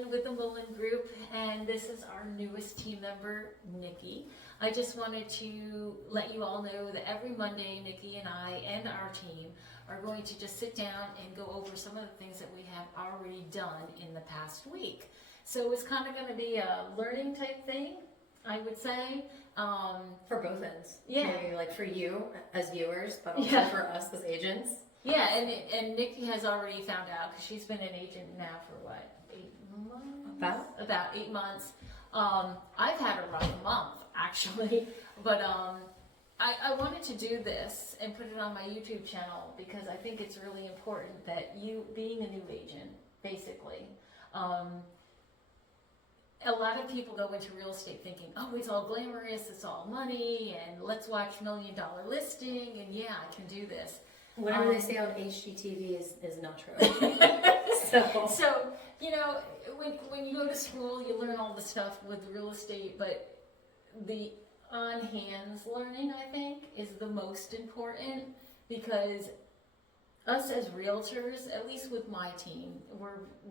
Mullen with the Mullen Group, and this is our newest team member, Nikki. I just wanted to let you all know that every Monday, Nikki and I and our team are going to just sit down and go over some of the things that we have already done in the past week. So it's kind of going to be a learning type thing, I would say. For both ends. Yeah. Maybe like for you as viewers, but also Yeah. for us as agents. Yeah, and Nikki has already found out, because she's been an agent now for what, 8 months? About 8 months. I've had a rough month, actually, but I wanted to do this and put it on my YouTube channel because I think it's really important that you, being a new agent, basically, a lot of people go into real estate thinking, oh, it's all glamorous, it's all money, and let's watch $1 Million Listing, and yeah, I can do this. Whatever they say on HGTV is not true. So, you know, when you go to school, you learn all the stuff with real estate, but the on-hands learning, I think, is the most important, because us as realtors, at least with my team,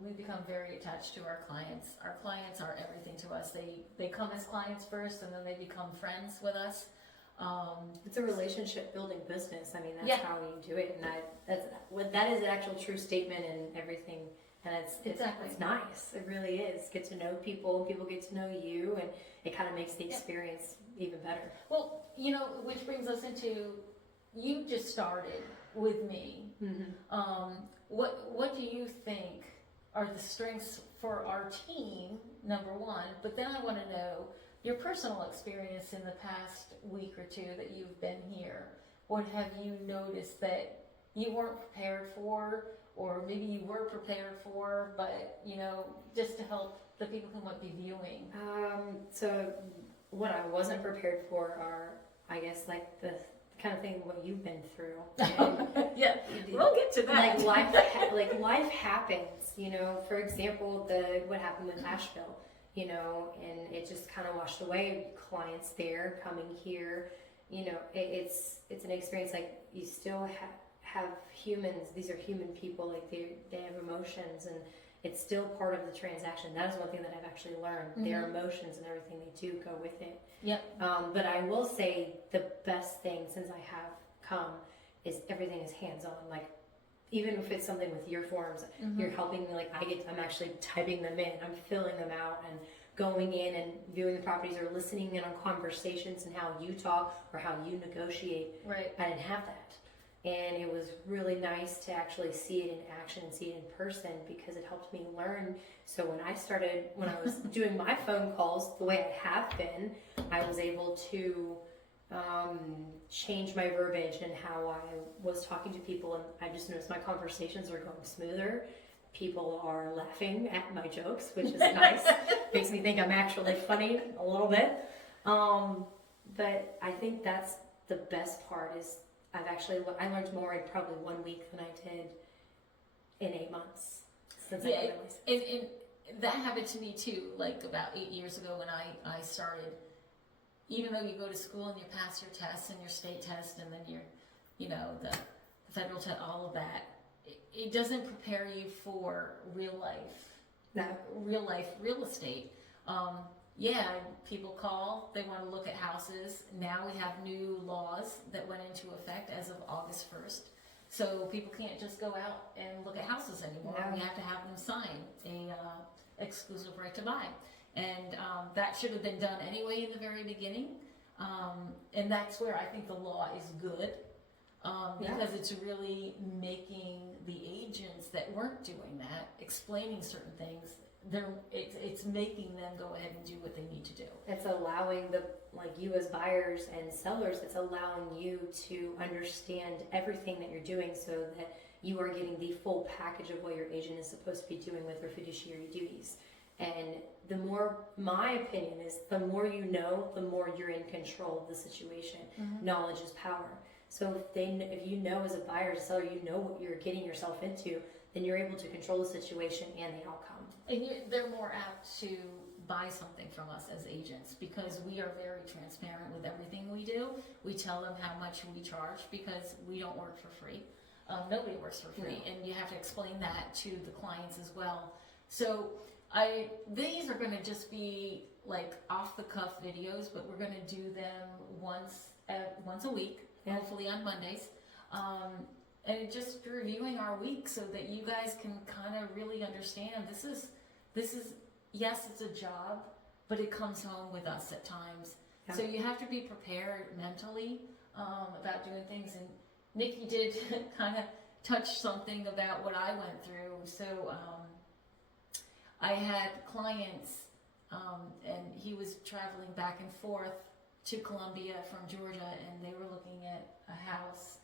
we become very attached to our clients. Our clients are everything to us. They come as clients first, and then they become friends with us. It's a relationship building business. I mean, that's Yeah. how you do it, and that is an actual true statement and everything. And Exactly. it's nice. It really is. Get to know people. People get to know you, and it kind of makes the experience even better. Well, you know, which brings us into, you just started with me. Mm-hmm. What do you think are the strengths for our team, number one? But then I want to know your personal experience in the past week or two that you've been here. What have you noticed that you weren't prepared for, or maybe you were prepared for, but, you know, just to help the people who might be viewing? So what I wasn't prepared for are, I guess, like the kind of thing what you've been through. Yeah, we'll get to that. Like life happens, you know. For example, what happened with Asheville, you know, and it just kind of washed away. Clients there coming here, you know, it's an experience. Like, you still have humans. These are human people. Like, they have emotions, and it's still part of the transaction. That is one thing that I've actually learned. Mm-hmm. Their emotions and everything, they do go with it. Yep. But I will say the best thing since I have come is everything is hands-on. Like, even if it's something with your forms, Mm-hmm. you're helping me. Like, I'm actually typing them in. I'm filling them out and going in and viewing the properties, or listening in on conversations and how you talk or how you negotiate. Right. I didn't have that. And it was really nice to actually see it in action and see it in person, because it helped me learn. So when I was doing my phone calls the way I have been, I was able to change my verbiage and how I was talking to people. And I just noticed my conversations are going smoother. People are laughing at my jokes, which is nice. Makes me think I'm actually funny a little bit. But I think that's the best part is I learned more in probably 1 week than I did in 8 months since I realized. And that happened to me too, like about 8 years ago when I started. Even though you go to school and you pass your tests and your state test and then your, you know, the federal test, all of that, it doesn't prepare you for real life. No. Real estate. People call, they want to look at houses. Now we have new laws that went into effect as of August 1st. So people can't just go out and look at houses anymore. No. We have to have them sign a exclusive right to buy. And that should have been done anyway in the very beginning. And that's where I think the law is good. Because it's really making the agents that weren't doing that, explaining certain things, it's making them go ahead and do what they need to do. It's allowing you as buyers and sellers, it's allowing you to understand everything that you're doing, so that you are getting the full package of what your agent is supposed to be doing with their fiduciary duties. And the more, my opinion is, the more you know, the more you're in control of the situation. Mm-hmm. Knowledge is power. So if you know as a buyer or seller, you know what you're getting yourself into, then you're able to control the situation and the outcome. And they're more apt to buy something from us as agents, because we are very transparent with everything we do. We tell them how much we charge, because we don't work for free. Nobody works for free, and you have to explain that to the clients as well. So these are going to just be like off the cuff videos, but we're going to do them once a week, Yeah. hopefully on Mondays. And just reviewing our week so that you guys can kind of really understand this is, yes, it's a job, but it comes home with us at times. Yeah. So you have to be prepared mentally about doing things. And Nikki did kind of touch something about what I went through. So I had clients, and he was traveling back and forth to Columbia from Georgia, and they were looking at a house,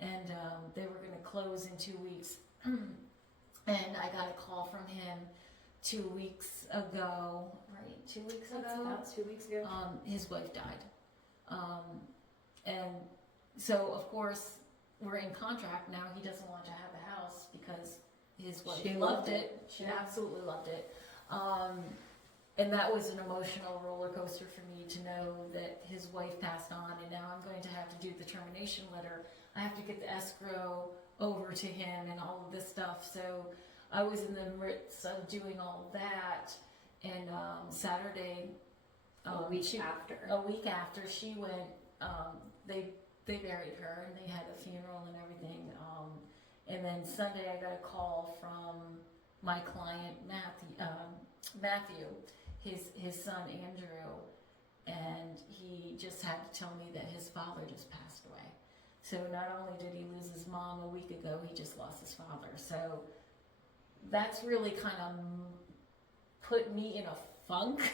and they were going to close in 2 weeks. And I got a call from him 2 weeks ago, right? 2 weeks That's ago. about 2 weeks ago. His wife died. And so, of course, we're in contract now. He doesn't want to have a house because his wife She loved loved it. She Yeah. absolutely loved it. And that was an emotional roller coaster for me to know that his wife passed on, and now I'm going to have to do the termination letter. I have to get the escrow over to him and all of this stuff. So I was in the midst of doing all of that, and Saturday, A week after she went, they buried her and they had a funeral and everything. And then Sunday I got a call from my client Matthew, his son Andrew, and he just had to tell me that his father just passed away. So not only did he lose his mom a week ago, he just lost his father. So that's really kind of put me in a funk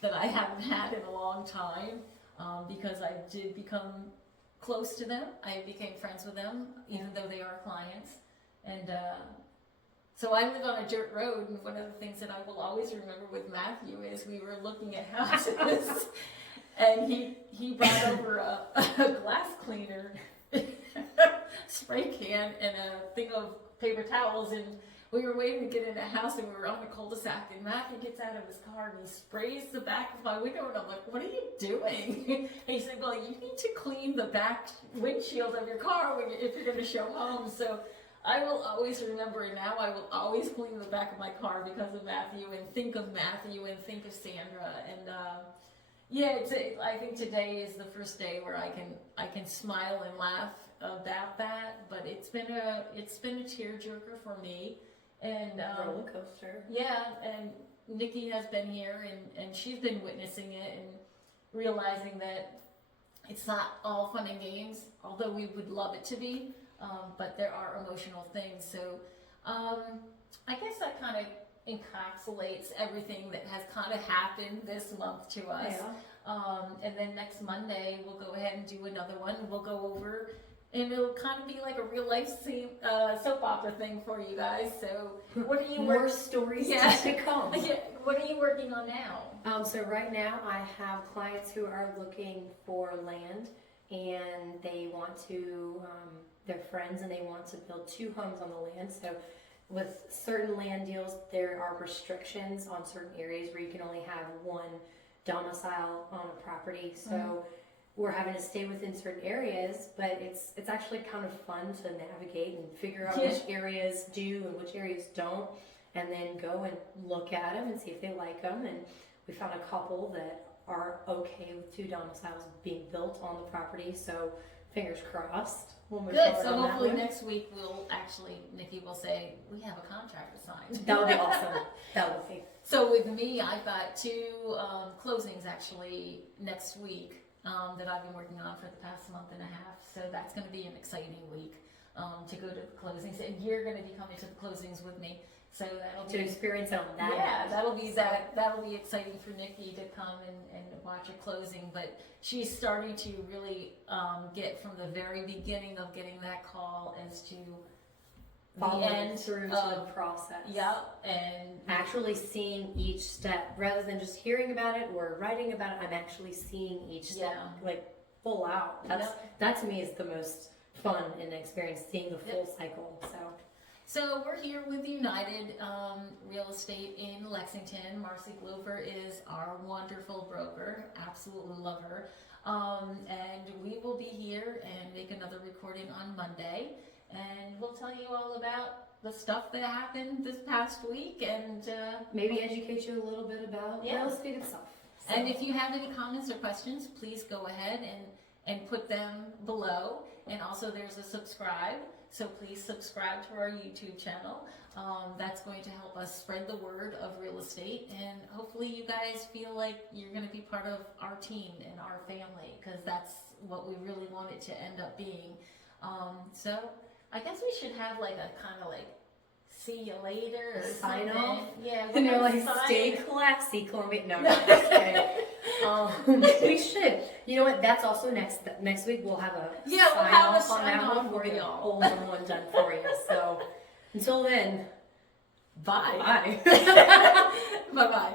that I haven't had in a long time, because I did become close to them. I became friends with them, even though they are clients. And so I live on a dirt road, and one of the things that I will always remember with Matthew is we were looking at houses, and he brought over a glass cleaner, spray can, and a thing of paper towels, and we were waiting to get in a house, and we were on a cul-de-sac, and Matthew gets out of his car and he sprays the back of my window, and I'm like, what are you doing? And he said, well, you need to clean the back windshield of your car if you're going to show home. So I will always remember, and now I will always clean the back of my car because of Matthew, and think of Matthew, and think of Sandra. And yeah, I think today is the first day where I can smile and laugh about that, but it's been a tearjerker for me. And roller coaster. Yeah, and Nikki has been here, and she's been witnessing it and realizing that it's not all fun and games, although we would love it to be, but there are emotional things. So I guess that kind of encapsulates everything that has kind of happened this month to us. Yeah. And then next Monday, we'll go ahead and do another one. We'll go over, and it'll kind of be like a real life soap opera thing for you guys. So what are you More stories to come. Yeah, what are you working on now? So right now I have clients who are looking for land, and they want to, they're friends, and they want to build 2 homes on the land. So with certain land deals, there are restrictions on certain areas where you can only have 1 domicile on a property. So we're having to stay within certain areas, but it's actually kind of fun to navigate and figure out which areas do and which areas don't, and then go and look at them and see if they like them. And we found a couple that are okay with 2 domiciles being built on the property, so fingers crossed. We'll move Good, forward so on that hopefully one. next week Nikki will say, we have a contract signed. That would be awesome. That would be. So with me, I've got 2 closings actually next week that I've been working on for the past month and a half. So that's going to be an exciting week to go to the closings, and you're going to be coming to the closings with me. So that'll be To experience on that. Yeah, that'll be exciting for Nikki to come and watch a closing. But she's starting to really get from the very beginning of getting that call as to the Following end through to of the process. yeah, and Actually seeing each step rather than just hearing about it or writing about it. I'm actually seeing each step like full out. That to me is the most fun in the experience, seeing the full cycle. So we're here with United Real Estate in Lexington. Marcy Glover is our wonderful broker. Absolutely love her. And we will be here and make another recording on Monday. And we'll tell you all about the stuff that happened this past week, and Maybe educate you a little bit about Yeah. real estate itself. So, and if you have any comments or questions, please go ahead and put them below. And also there's a subscribe, so please subscribe to our YouTube channel. That's going to help us spread the word of real estate, and hopefully you guys feel like you're going to be part of our team and our family, because that's what we really want it to end up being. So I guess we should have like a kind of like see you later or Sign something. off? Yeah, and they're we're like, gonna stay sign. classy, Columbia. No, I'm just kidding. We should. You know what? That's also next week. We'll have a Yeah, we'll sign have a off on that sign-off one. for We'll get a y'all. whole other one done for you. So until then, Bye. bye. Bye bye.